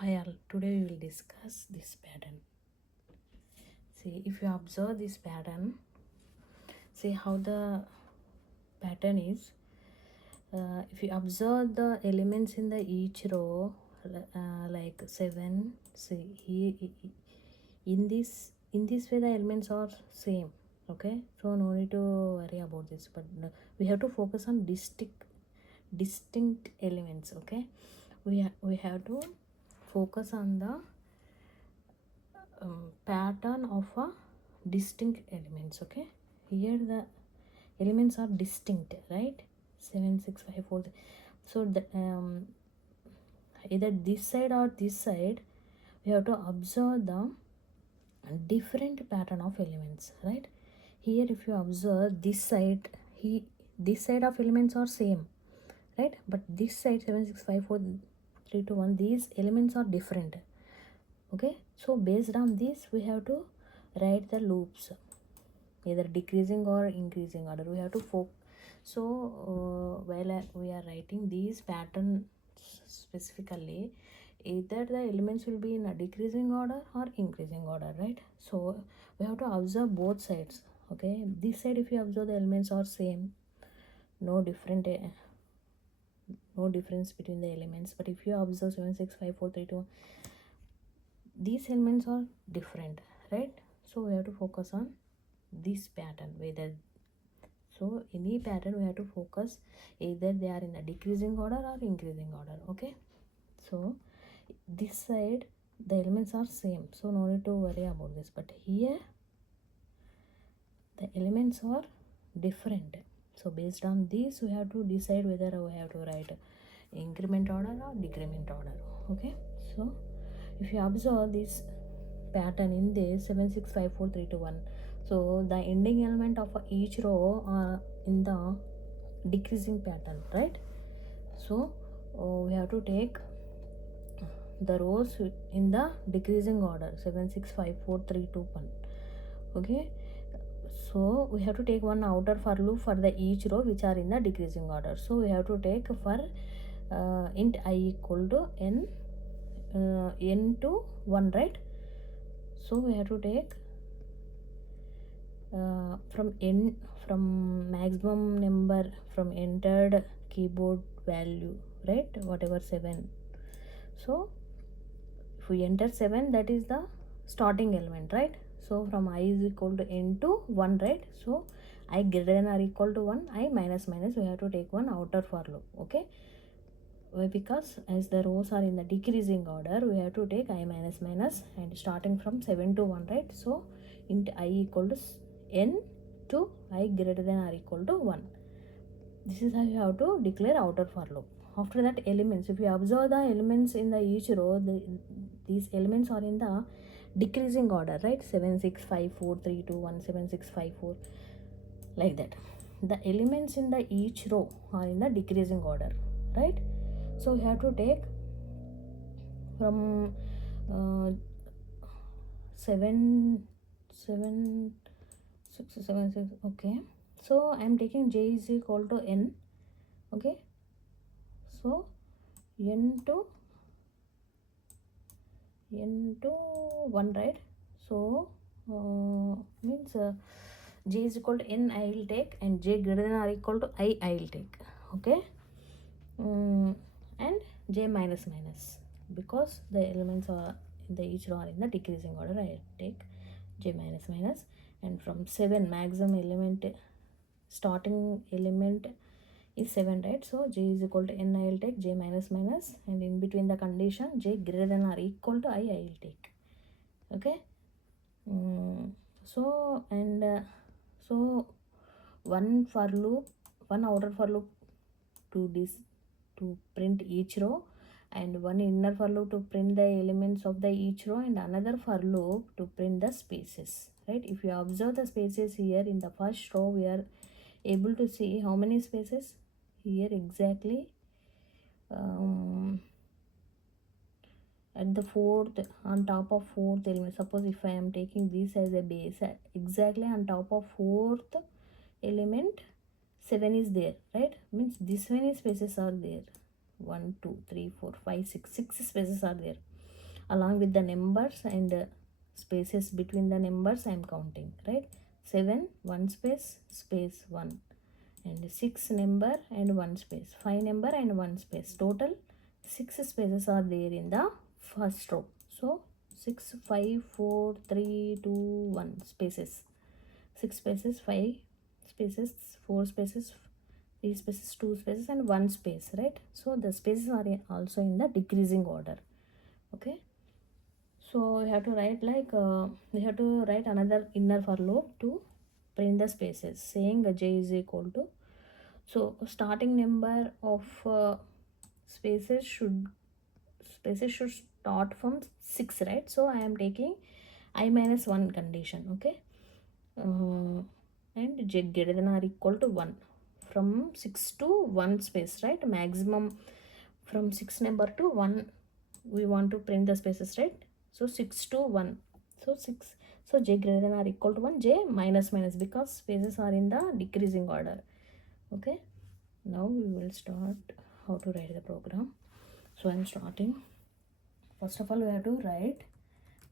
Hi all, today we will discuss this pattern. See, if you observe this pattern, see how the pattern is. If you observe the elements in the each row, like 7, see here in this way the elements are same. Okay, so no need to worry about this, but we have to focus on distinct elements. Okay, we have to focus on the pattern of a distinct elements. Okay, here the elements are distinct, right? 7 6 5 4. So the either this side or this side, we have to observe the different pattern of elements, right? Here if you observe this side, this side of elements are same, right? But this side 7 6 5 4 3 2 1, these elements are different. Okay, so based on this we have to write the loops, either decreasing or increasing order. We have to focus. So while we are writing these patterns specifically, either the elements will be in a decreasing order or increasing order, right? So we have to observe both sides. Okay, this side if you observe the elements are same, no no difference between the elements. But if you observe 7 6 5 4 3 2, these elements are different, right? So we have to focus on this pattern, whether so any pattern we have to focus either they are in a decreasing order or increasing order. Okay, so this side the elements are same, so no need to worry about this. But here the elements are different, so based on this we have to decide whether we have to write increment order or decrement order. Okay, so if you observe this pattern in this 7 6 5 4 3 2 1, so the ending element of each row are in the decreasing pattern, right? So we have to take the rows in the decreasing order 7 6 5 4 3 2 1. Okay, so we have to take one outer for loop for the each row which are in the decreasing order. So we have to take for int I equal to n to 1, right? So we have to take from maximum number from entered keyboard value, right? Whatever 7. So if we enter 7, that is the starting element, right? So from I is equal to n to 1, right? So I greater than or equal to 1, I minus minus, we have to take one outer for loop. Okay, why? Because as the rows are in the decreasing order, we have to take I minus minus and starting from 7 to 1, right? So int I equal to n to I greater than or equal to 1. This is how you have to declare outer for loop. After that, elements, if you observe the elements in the each row, these elements are in the decreasing order, right? 7 6 5 4 3 2 1 7 6 5 4, like that. The elements in the each row are in the decreasing order, right? So we have to take from 7 7 6 7 6. Okay, so I am taking j is equal to n. Okay, so n to 1, right? So means j is equal to n I will take, and j greater than or equal to I will take. Okay, and j minus minus, because the elements are in the each row are in the decreasing order, I take j minus minus. And from 7, maximum element, starting element is 7, right? So j is equal to n, I will take j minus minus, and in between the condition j greater than or equal to I will take. Okay, so and so one for loop, one outer for loop to print each row, and one inner for loop to print the elements of the each row, and another for loop to print the spaces, right? If you observe the spaces here in the first row, we are able to see how many spaces here exactly. At the fourth, on top of fourth element, suppose if I am taking this as a base, exactly on top of fourth element 7 is there, right? Means this many spaces are there. 1 2 3 4 5 6 spaces are there. along with the numbers and spaces between the numbers I am counting, right? 7 1 space space 1, and 6 number and 1 space, 5 number and 1 space, total 6 spaces are there in the first row. So 6 5 4 3 2 1 spaces, 6 spaces, 5 spaces, 4 spaces, 3 spaces, 2 spaces and 1 space, right? So the spaces are also in the decreasing order. Okay, so we have to write like we have to write another inner for loop to print the spaces, saying j is equal to, so starting number of spaces should start from 6, right? So I am taking I minus 1 condition. Okay, and j greater than or equal to 1 from 6 to 1 space, right? Maximum from 6 number to 1 we want to print the spaces, right? So 6 to 1, so 6, so j greater than or equal to 1, j minus minus, because spaces are in the decreasing order. Okay, now we will start how to write the program. So I'm starting. First of all, we have to write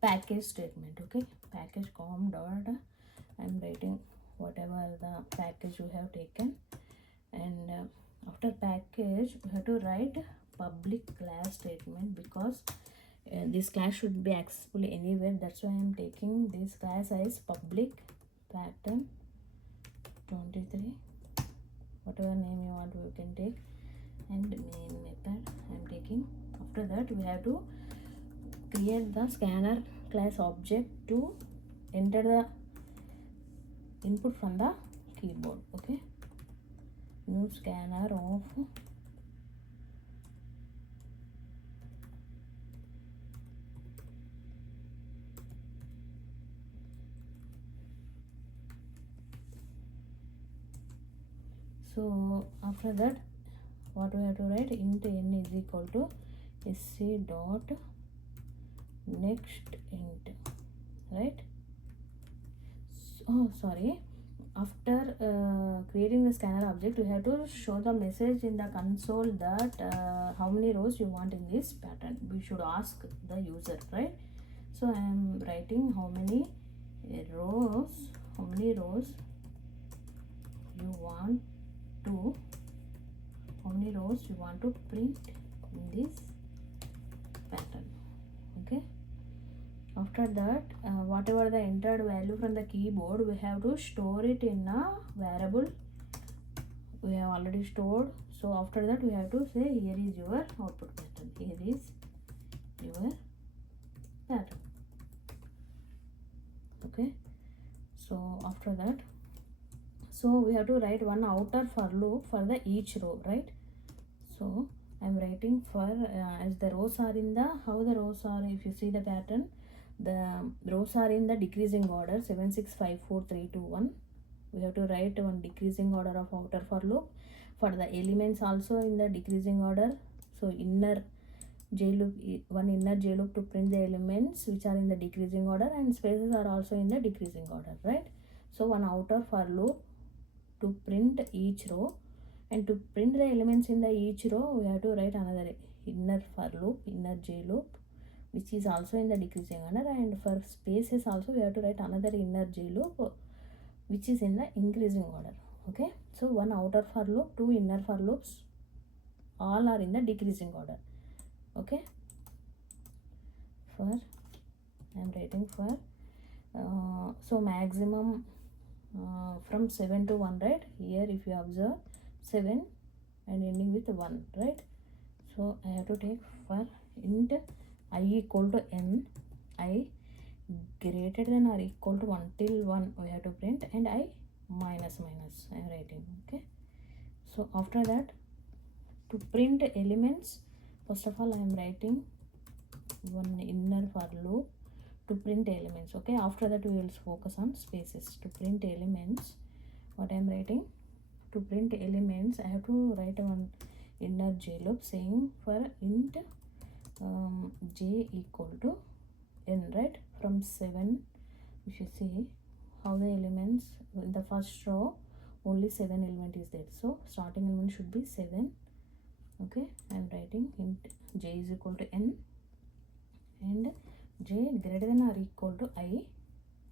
package statement. Okay, package com dot, I'm writing whatever the package you have taken, and after package we have to write public class statement, because this class should be accessible anywhere. That's why I'm taking this class as public pattern 23, whatever name you want you can take, and main method I'm taking. After that we have to create the scanner class object to enter the input from the keyboard. Okay, new scanner of so after that what we have to write, int n is equal to sc dot next int, right? Oh sorry, after creating the scanner object we have to show the message in the console that how many rows you want in this pattern. We should ask the user, right? So I am writing how many rows you want to, how many rows you want to print in this pattern. Okay, after that whatever the entered value from the keyboard we have to store it in a variable we have already stored. So after that we have to say here is your output pattern, here is your pattern. Okay, so after that, so we have to write one outer for loop for the each row, right? So I'm writing for as the rows are in the, how the rows are, if you see the pattern, the rows are in the decreasing order 7 6 5 4 3 2 1. We have to write one decreasing order of outer for loop. For the elements also in the decreasing order, so inner j loop, one inner j loop to print the elements which are in the decreasing order, and spaces are also in the decreasing order, right? So one outer for loop to print each row, and to print the elements in the each row we have to write another inner for loop, inner j loop, which is also in the decreasing order, and for spaces also we have to write another inner j loop which is in the increasing order. Okay, so one outer for loop, two inner for loops, all are in the decreasing order. Okay, for I am writing for so maximum from 7 to 1, right? Here if you observe 7 and ending with 1, right? So I have to take for int I equal to n, I greater than or equal to 1 till 1 we have to print, and I minus minus I am writing. Okay, so after that to print elements, first of all I am writing one inner for loop to print elements. Okay, after that we will focus on spaces. To print elements, what I am writing, to print elements I have to write one inner j loop saying for int j equal to n, right? From 7, if you see how the elements in the first row only 7 element is there, so starting element should be 7. Okay, I am writing int j is equal to n, and j greater than or equal to I,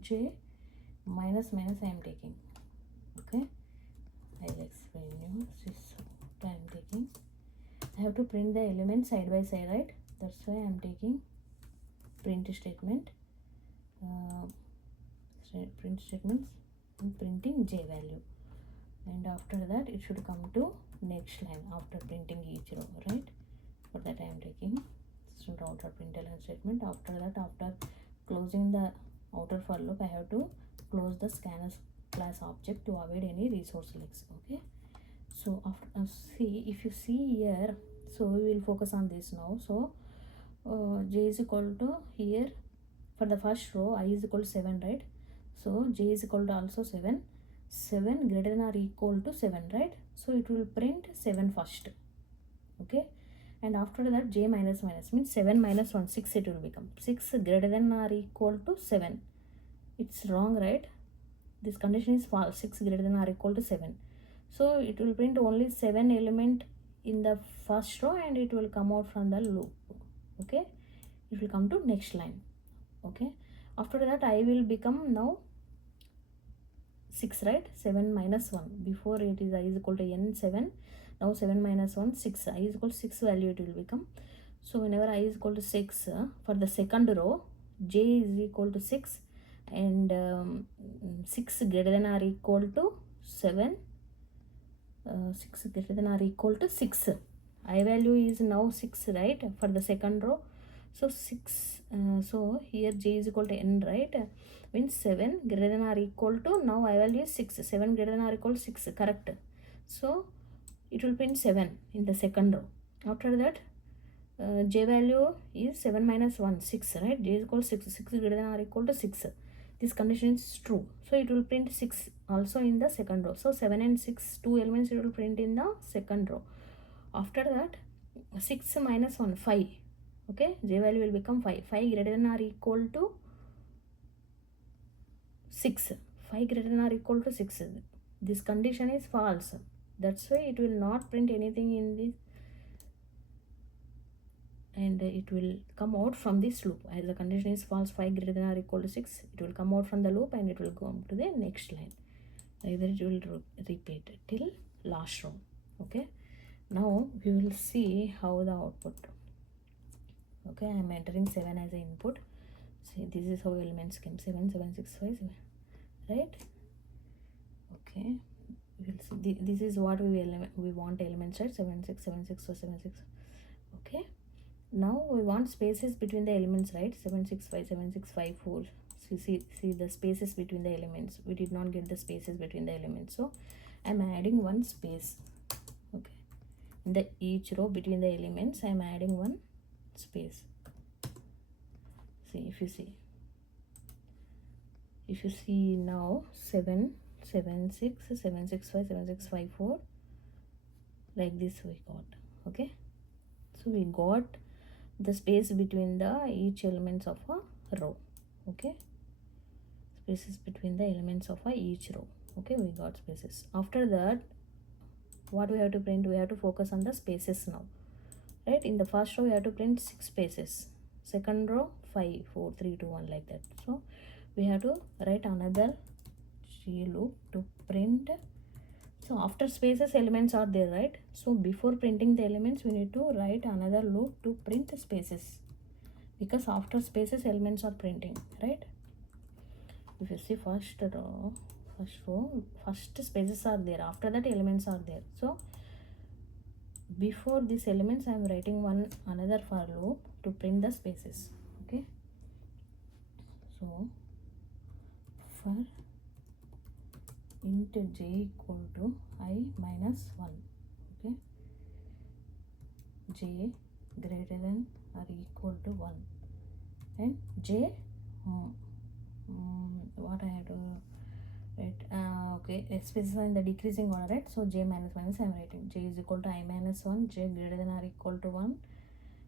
j minus minus I am taking. Okay, I'll explain you. This I am taking. I have to print the elements side by side, right? That's why I am taking print statement, print statements, and printing j value, and after that it should come to next line after printing each row, right? For that I am taking student outer println statement. After that, after closing the outer for loop, I have to close the scanner class object to avoid any resource leaks. Okay, so after see, if you see here, so we will focus on this now. So j is equal to, here for the first row I is equal to 7, right? So j is equal to also 7 greater than or equal to 7, right? So it will print 7 first. Okay, and after that j minus minus means 7 minus 1, 6 it will become. 6 greater than or equal to 7. It's wrong, right? This condition is false. 6 greater than or equal to 7. So it will print only 7 element in the first row and it will come out from the loop. Okay, it will come to next line. Okay, after that I will become now 6, right? 7 minus 1. Before it is I is equal to n 7. Now 7 minus 1, 6. I is equal to 6 value it will become. So whenever I is equal to 6, for the second row, j is equal to 6 and 6 greater than or equal to 7. 6 greater than or equal to 6. I value is now 6, right? For the second row. So 6, so here j is equal to n, right? Means 7 greater than or equal to, now I value is 6. 7 greater than or equal to 6, correct? So it will print 7 in the second row. After that, j value is 7 minus 1, 6, right? J is equal to 6. 6 greater than or equal to 6. This condition is true. So it will print 6 also in the second row. So 7 and 6, 2 elements it will print in the second row. After that, 6 minus 1, 5. Okay, j value will become 5. 5 greater than or equal to 6. 5 greater than or equal to 6. This condition is false. That's why it will not print anything in this, and it will come out from this loop. As the condition is false, 5 greater than or equal to 6, it will come out from the loop and it will go to the next line. Either it will repeat till last row. Okay, now we will see how the output. Okay, I am entering 7 as an input. See, this is how elements came. 7 7 6 5 7, right? Okay, we will see. This is what we want elements, right? 7 6 7 6 4 7 6. Okay, now we want spaces between the elements, right? 7 6 5 7 6 5 4. See the spaces between the elements. We did not get the spaces between the elements, so I'm adding one space. Okay, in the each row between the elements I'm adding one space. See, if you see now 7 7 6 7 6 5 7 6 5 4, like this we got. Okay, so we got the space between the each elements of a row. Okay, spaces between the elements of each row. Okay, we got spaces. After that, what we have to print? We have to focus on the spaces now, right? In the first row we have to print 6 spaces, second row 5 4 3 2 1, like that. So we have to write another G loop to print. So after spaces, elements are there, right? So before printing the elements, we need to write another loop to print spaces, because after spaces elements are printing, right? If you see first row, first spaces are there, after that elements are there. So before these elements I am writing another for loop to print the spaces. Okay, so for int j equal to I minus 1. Okay, j greater than or equal to 1, and j what I have to write, okay, spaces are in the decreasing order, right? So j minus minus I am writing j is equal to I minus 1, j greater than or equal to 1,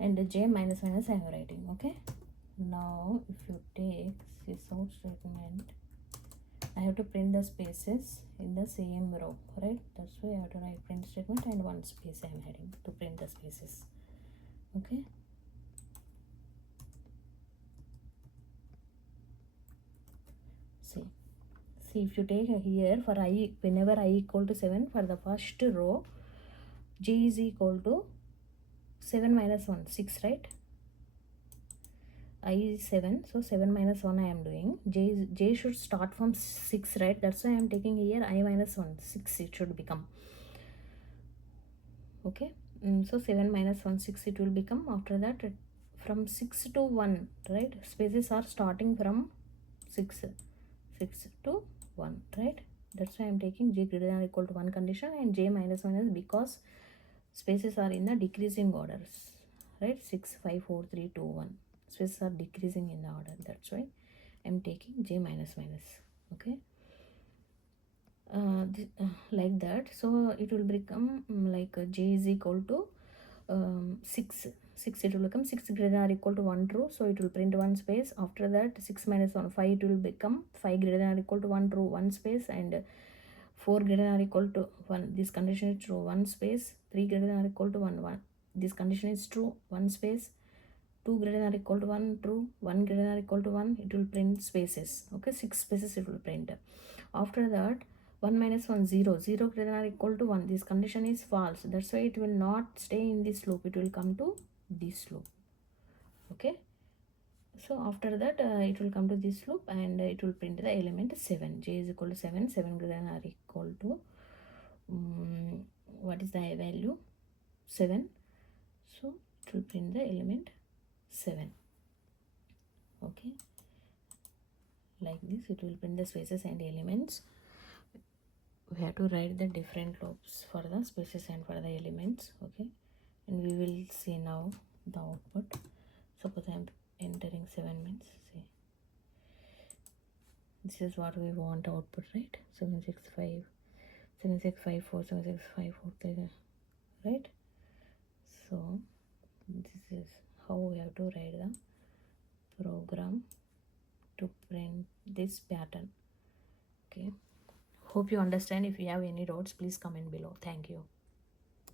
and j minus minus I am writing. Okay, now if you take this out statement, I have to print the spaces in the same row, right? That's why I have to write print statement and one space I am adding to print the spaces. Okay, see, if you take here for I, whenever I equal to 7, for the first row, j is equal to 7 minus 1, 6, right? I is 7, so 7 minus 1 I am doing. J should start from 6, right? That's why I am taking here I minus 1, 6 it should become. Okay, so 7 minus 1, 6 it will become. After that, from 6 to 1, right? Spaces are starting from 6 to 1, right? That's why I am taking j greater than or equal to 1 condition, and j minus 1 is because spaces are in the decreasing orders, right? 6, 5, 4, 3, 2, 1. Spaces are decreasing in the order. That's why I am taking j minus minus. Okay. Like that, so it will become like j is equal to 6 it will become 6 greater than or equal to 1 true, so it will print one space. After that, 6 minus 1, 5, it will become 5 greater than or equal to 1 true, one space, and 4 greater than or equal to 1, this condition is true, one space. 3 greater than or equal to 1, this condition is true, one space. 2 greater than or equal to 1 true, 1 greater than or equal to 1, it will print spaces. Okay, 6 spaces it will print. After that, 1 minus 1, 0, 0 greater than or equal to 1, this condition is false. That's why it will not stay in this loop, it will come to this loop. Okay, so after that it will come to this loop, and it will print the element 7. J is equal to 7, 7 greater than or equal to what is the value? 7. So it will print the element 7. Okay, like this it will print the spaces and elements. We have to write the different loops for the spaces and for the elements. Okay, and we will see now the output. Suppose I am entering 7 means, see, this is what we want output, right? 765 7654 76543, right? So this is how we have to write the program to print this pattern. Okay, hope you understand. If you have any doubts, please comment below. Thank you.